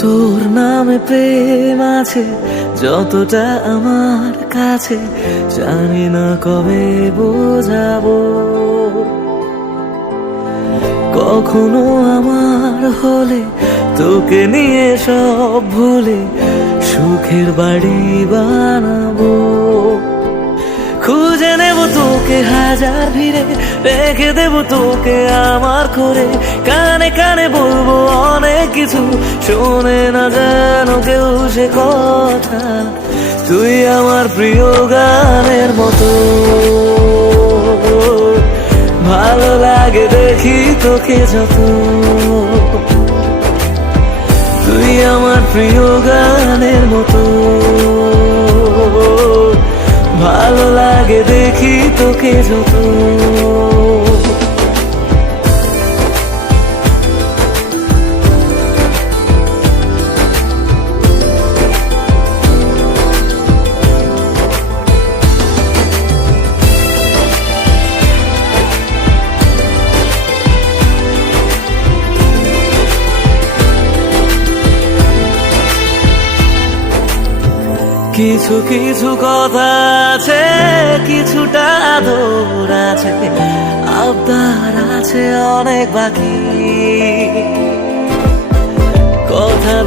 তোর নামে প্রেম আছে যতটা আমার কাছে, জানি না কবে বোঝাবো। কখনো আমার হলে তোকে নিয়ে সব ভুলে সুখের বাড়ি বানাবো। খুঁজে নেব তোকে হাজার ভিড়ে, রেখে দেব তোকে আমার করে। কানে কানে বলবো অনেক কিছু, শোনে না যেন কেউ সে কথা। তুই আমার প্রিয় গানের মতো, ভালো লাগে দেখি তোকে যত। তুই আমার প্রিয় গানের মতো, ভালো লাগে দেখি তোকে যত। কিছু কিছু কথা আছে, কিছুটা আদর আছে, আবদার আছে অনেক বাকি কথা।